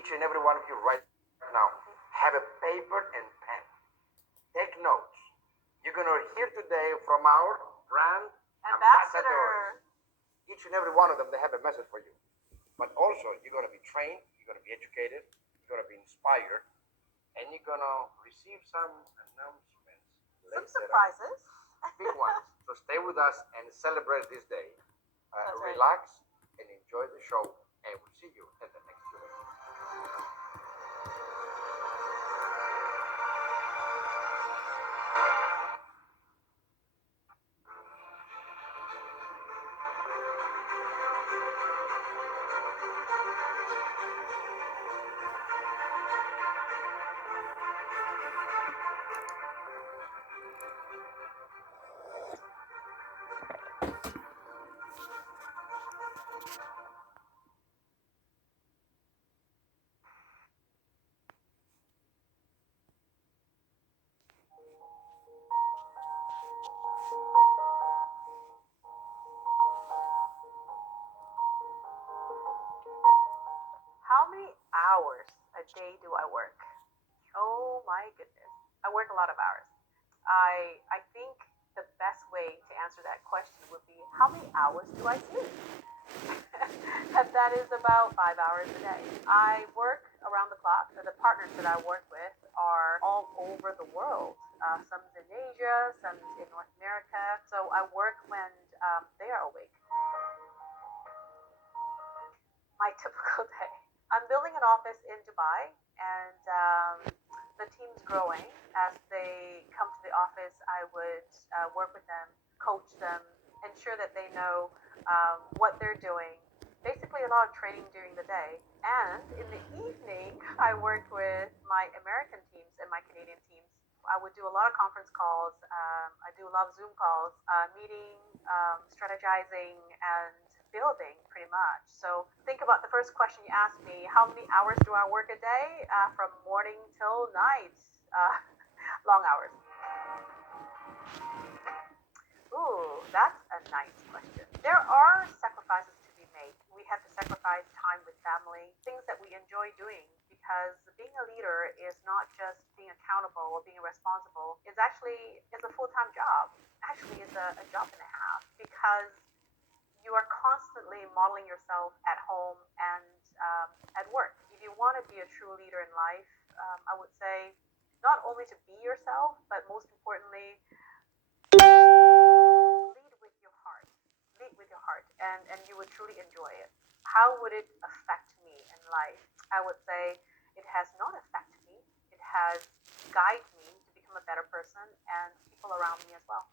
each and every one of you right now have a paper and pen. Take notes. You're going to hear today from our brand ambassadors. Each and every one of them, they have a message for you. But also, you're going to be trained, you're going to be educated, you're going to be inspired, and you're going to receive some announcements. Some surprises. Big ones. So stay with us and celebrate this day. Relax and enjoy the show, and we'll see you at the next video. How many hours a day do I work? Oh my goodness. I work a lot of hours. I think the best way to answer that question would be, how many hours do I sleep? And that is about 5 hours a day. I work around the clock. The partners that I work with are all over the world. Some's in Asia, some's in North America. So I work when they are awake. My typical day. I'm building an office in Dubai, and the team's growing. As they come to the office, I would work with them, coach them, ensure that they know what they're doing. Basically, a lot of training during the day. And in the evening, I worked with my American teams and my Canadian teams. I would do a lot of conference calls. I do a lot of Zoom calls, meeting, strategizing, and building pretty much. So think about the first question you asked me, how many hours do I work a day? From morning till night. Long hours. Ooh, that's a nice question. There are sacrifices to be made. We have to sacrifice time with family, things that we enjoy doing, because being a leader is not just being accountable or being responsible. It's a full-time job. Actually, it's a job and a half, because you are constantly modeling yourself at home and at work. If you want to be a true leader in life, I would say not only to be yourself, but most importantly, lead with your heart. Lead with your heart, and you would truly enjoy it. How would it affect me in life? I would say it has not affected me. It has guided me to become a better person and people around me as well.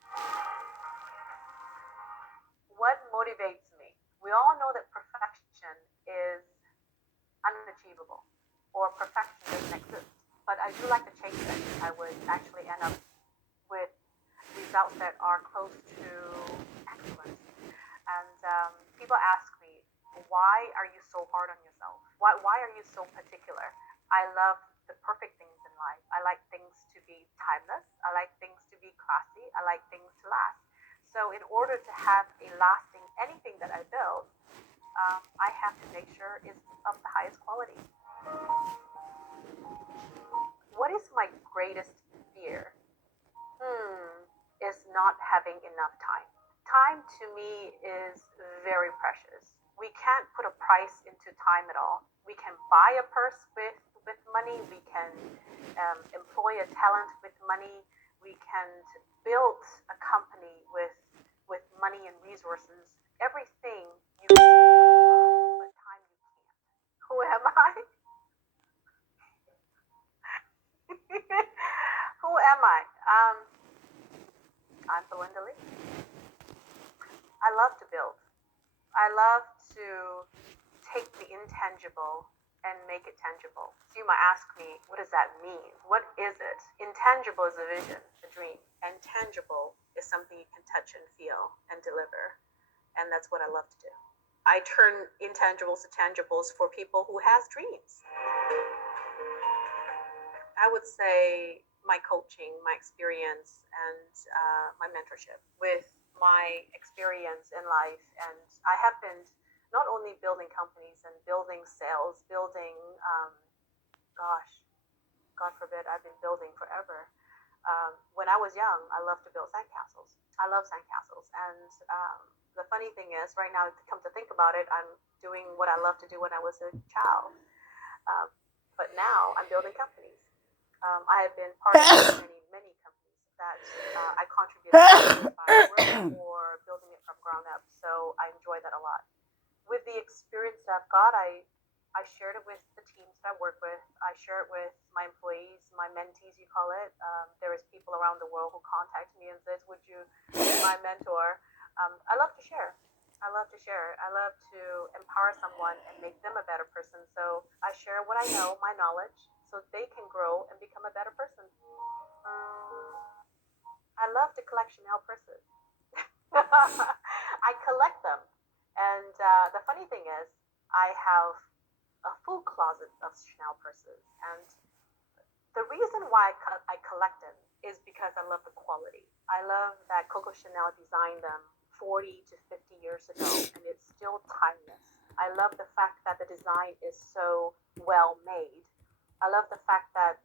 What motivates me? We all know that perfection is unachievable, or perfection doesn't exist. But I do like to chase it. I would actually end up with results that are close to excellence. And people ask me, why are you so hard on yourself? Why are you so particular? I love the perfect things in life. I like things to be timeless. I like things to be classy. I like things to last. So in order to have a lasting anything that I build, I have to make sure it's of the highest quality. What is my greatest fear? Is not having enough time. Time to me is very precious. We can't put a price into time at all. We can buy a purse with money. We can employ a talent with money. We can build a company with money and resources. Everything you can buy, but time you can't. Who am I? Who am I? I'm Belinda Lee. I love to build. I love to take the intangible and make it tangible. So you might ask me, what does that mean? What is it? Intangible is a vision, a dream. And tangible is something you can touch and feel and deliver. And that's what I love to do. I turn intangibles to tangibles for people who has dreams. I would say my coaching, my experience, and my mentorship. With my experience in life, and I have been not only building companies and building sales, building, gosh, God forbid, I've been building forever. When I was young, I loved to build sandcastles. I love sandcastles. And the funny thing is, right now, to come to think about it, I'm doing what I loved to do when I was a child. Uh, but now I'm building companies. I have been part of many, many, many companies that I contributed to by working or building it from ground up. So I enjoy that a lot. With the experience that I've got, I shared it with the teams that I work with. I share it with my employees, my mentees, you call it. There is people around the world who contact me and says, "Would you be my mentor?" I love to share. I love to share. I love to empower someone and make them a better person. So I share what I know, my knowledge, so they can grow and become a better person. I love to collect Chanel purses. I collect them. And the funny thing is, I have a full closet of Chanel purses. And the reason why I collect them is because I love the quality. I love that Coco Chanel designed them 40 to 50 years ago, and it's still timeless. I love the fact that the design is so well made. I love the fact that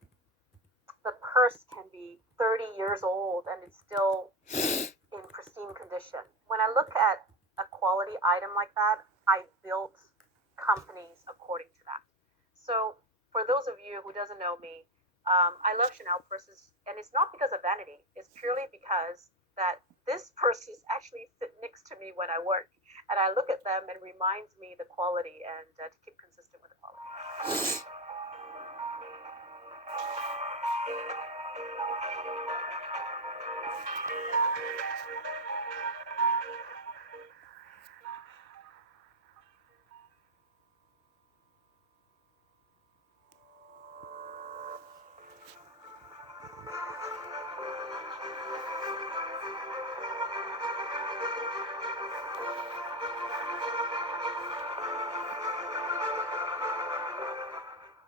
the purse can be 30 years old and it's still in pristine condition. When I look at a quality item like that, I built companies according to that. So for those of you who doesn't know me, I love Chanel purses, and it's not because of vanity. It's purely because that this purse is actually sit next to me when I work, and I look at them and reminds me the quality and to keep consistent with the quality.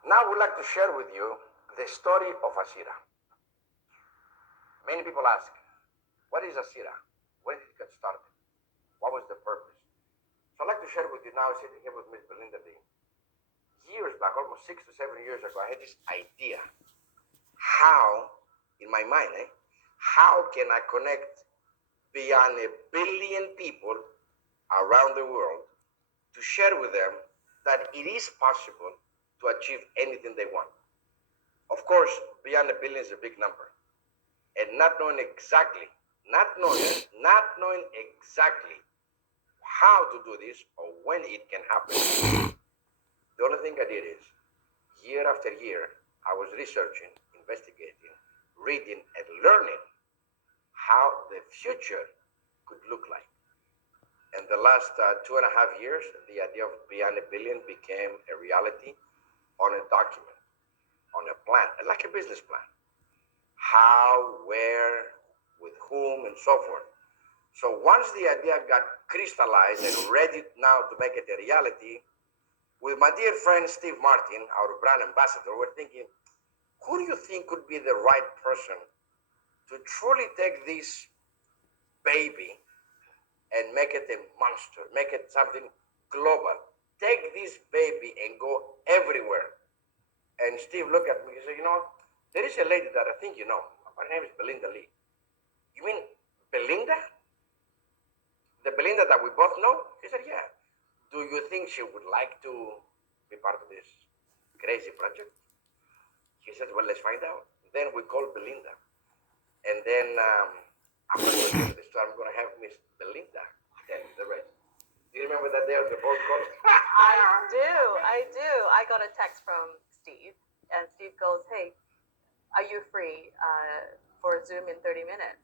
Now I would like to share with you the story of Asira. Many people ask, what is Asira? When did it get started? What was the purpose? So I'd like to share with you now, sitting here with Miss Belinda Lee. Years back, almost 6 to 7 years ago, I had this idea. How, in my mind, how can I connect beyond 1 billion people around the world to share with them that it is possible to achieve anything they want? Of course, beyond 1 billion is a big number. And not knowing exactly how to do this or when it can happen, the only thing I did is, year after year, I was researching, investigating, reading, and learning how the future could look like. In the last 2.5 years, the idea of beyond 1 billion became a reality on a document, on a plan, like a business plan. How, where, with whom, and so forth. So once the idea got crystallized and ready now to make it a reality, with my dear friend Steve Martin, our brand ambassador, we're thinking, who do you think could be the right person to truly take this baby and make it a monster, make it something global? Take this baby and go everywhere. And Steve looked at me and said, there is a lady that I think you know. Her name is Belinda Lee. You mean Belinda? The Belinda that we both know? He said, yeah. Do you think she would like to be part of this crazy project? He said, well, let's find out. Then we called Belinda. And then I'm not going to tell you the story. I'm going to have Miss Belinda tell you the rest. Do you remember that day of the phone call? I do. I got a text from Steve, and Steve goes, hey, are you free for a Zoom in 30 minutes?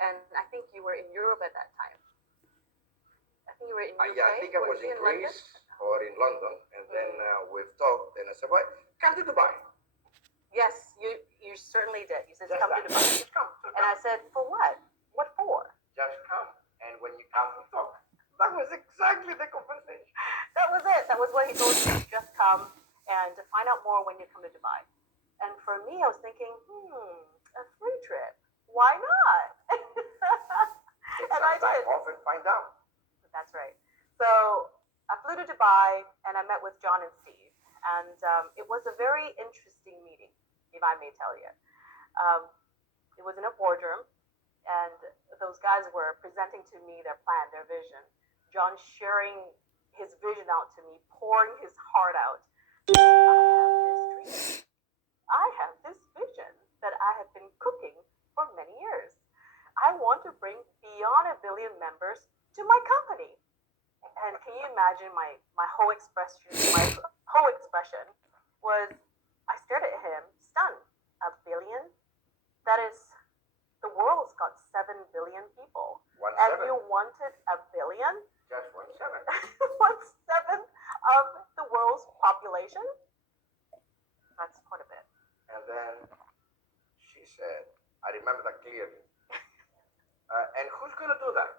And I think you were in Europe at that time. I think you were in UK. Yeah, I think I was in Greece or in London. And then we've talked, and I said, well, come to Dubai. Yes, you certainly did. You said, just come to Dubai. Just come. And I said, for what? What for? Just come. And when you come, we talk. That was exactly the conversation. That was it. That was what he told me. Just come and to find out more when you come to Dubai. And for me, I was thinking, a free trip. Why not? And I did. Often find out. That's right. So I flew to Dubai and I met with John and Steve, and it was a very interesting meeting, if I may tell you. Um, it was in a boardroom, and those guys were presenting to me their plan, their vision. John sharing his vision out to me, pouring his heart out. I have this vision that I have been cooking for many years. I want to bring beyond a billion members to my company. And can you imagine my whole expression? My whole expression was I stared at him, stunned. A billion? That is, the world's got 7 billion people, One and seven. you wanted a billion? Just 1/7. 1/7 of the world's population? That's quite a bit. And then she said, I remember that clearly. And who's going to do that?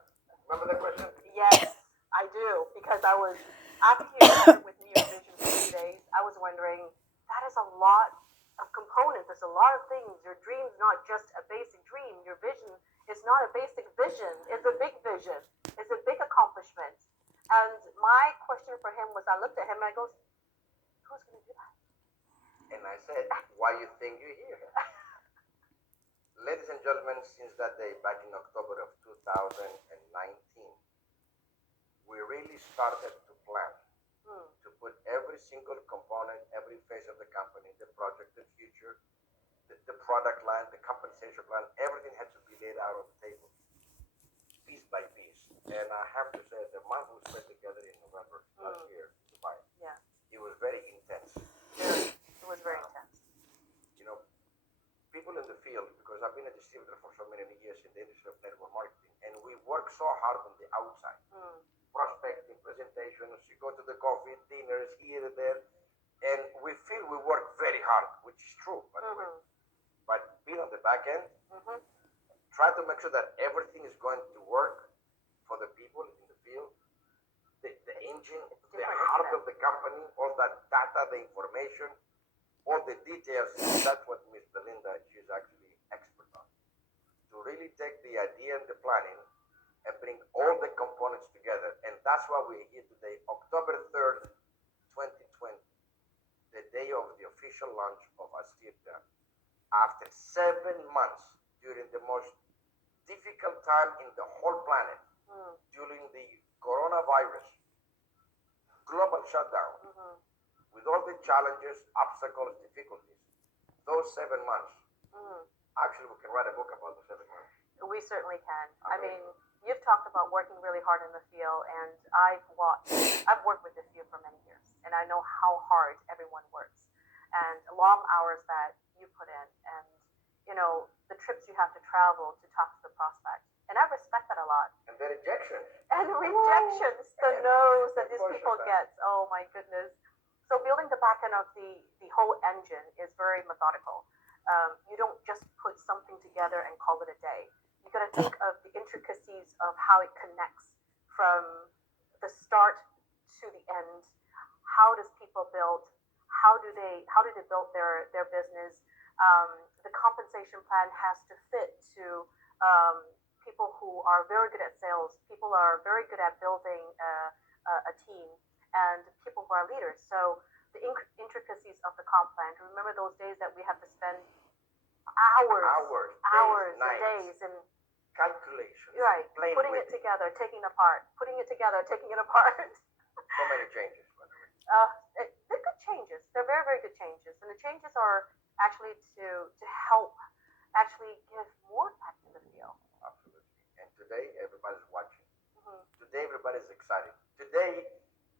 Remember that question? Yes, I do, because I was, after you shared with me your vision for 2 days, I was wondering, that is a lot of components. There's a lot of things. Your dream's not just a basic dream. Your vision is not a basic vision. It's a big vision. It's a big accomplishment. And my question for him was, I looked at him and I go, who's going to do that? And I said, why you think you're here? Ladies and gentlemen, since that day, back in October of 2019, we really started to plan, to put every single component, every phase of the company, the project, the future, the product line, the compensation plan, everything had to be laid out on the table, piece by piece. And I have to say, the month we spent together in November last year in Dubai, Yeah, it was very intense. it was very intense. You know, people in the field, because I've been a distributor for so many years in the industry of network marketing, and we work so hard on the outside. Prospecting, presentations, you go to the coffee, dinners, here and there, and we feel we work very hard, which is true, by the way. But being on the back end, try to make sure that everything is going to work for the people in the field, the engine, the heart of the company, all that data, the information, all the details. That's what Miss Belinda, she's actually expert on. To really take the idea and the planning and bring all the components together. And that's why we're here today, October 3rd, 2020, the day of the official launch of Asira. After 7 months, during the most difficult time in the whole planet, during the coronavirus global shutdown, with all the challenges, obstacles, difficulties, those 7 months, actually we can write a book about the 7 months. We certainly can. I mean, you've talked about working really hard in the field, and I've worked with the field for many years, and I know how hard everyone works, and long hours that you put in, and the trips you have to travel to talk to the prospect, and I respect that a lot. And the rejections. And rejections, the no's that these people get. Oh my goodness. So building the back end of the whole engine is very methodical. You don't just put something together and call it a day. You got to think of the intricacies of how it connects from the start to the end. How does people build? How do they build their business? The compensation plan has to fit to people who are very good at sales. People are very good at building a team, and people who are leaders. So the intricacies of the comp plan. Remember those days that we have to spend hours, days, and calculations, right, putting it together, taking it apart, putting it together, taking it apart. So many changes, by the way. They're good changes. They're very, very good changes, and the changes are actually to help actually give more back to the field. Absolutely. And today, everybody's watching. Today, everybody's excited. Today,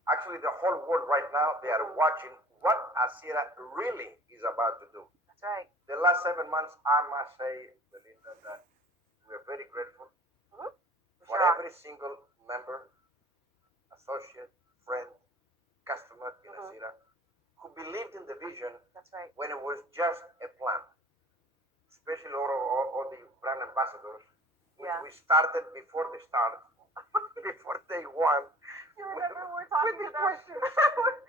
actually, the whole world right now, they are watching what Asira really is about to do. That's right. The last 7 months, I must say, Belinda, that we are very grateful for every single member, associate, friend, customer in Asira who believed in the vision. That's right. When it was just a plan. Especially all the brand ambassadors, which we started before the start, before day one. You remember we were talking to them?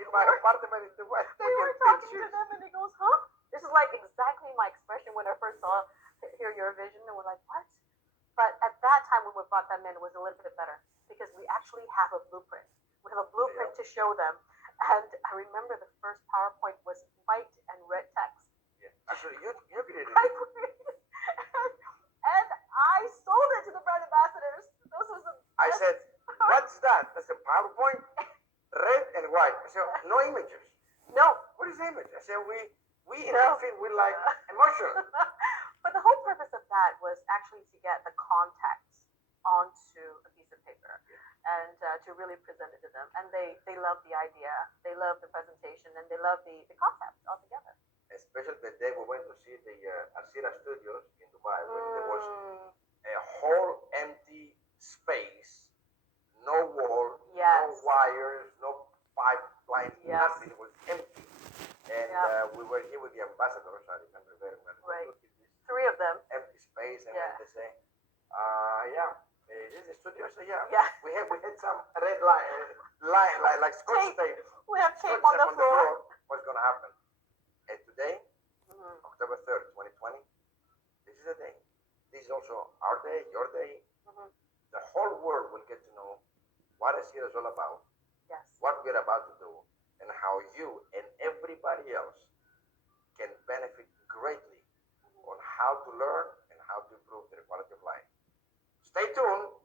In my apartment in the West. We were talking to them and he goes, huh? This is like exactly my expression when I first hear your vision, and we're like, what? But at that time when we brought them in, it was a little bit better because we actually have a blueprint. We have a blueprint to show them. And I remember the first PowerPoint was white and red text. Yeah. Actually, you created I it. created it. And I sold it to the brand ambassadors. Those was the I best. said, what's that? I said, PowerPoint, red and white. I said, no images. No. What is image? I said, we in No. the film, we like emotion. But the whole purpose of that was actually to get the context onto a piece of paper and to really present it to them. And they love the idea, they love the presentation, and they love the concept altogether. Especially the day we went to see the Asira studios in Dubai, when there was a whole empty space, no wall, no wires, no pipeline, nothing. It was empty. And we were here with the ambassadors, I remember very well. Right. Look at this 3 of them. empty space, and then they say, is this the studio? I say, yeah. Yeah. We had some red line like scotch tape. We have tape Scotch on the floor. What's going to happen? And today, October 3rd, 2020, this is the day. This is also our day, your day. The whole world will get to know what Asira is all about, what we're about to do, and how you and everybody else can benefit greatly on how to learn and how to improve their quality of life. Stay tuned.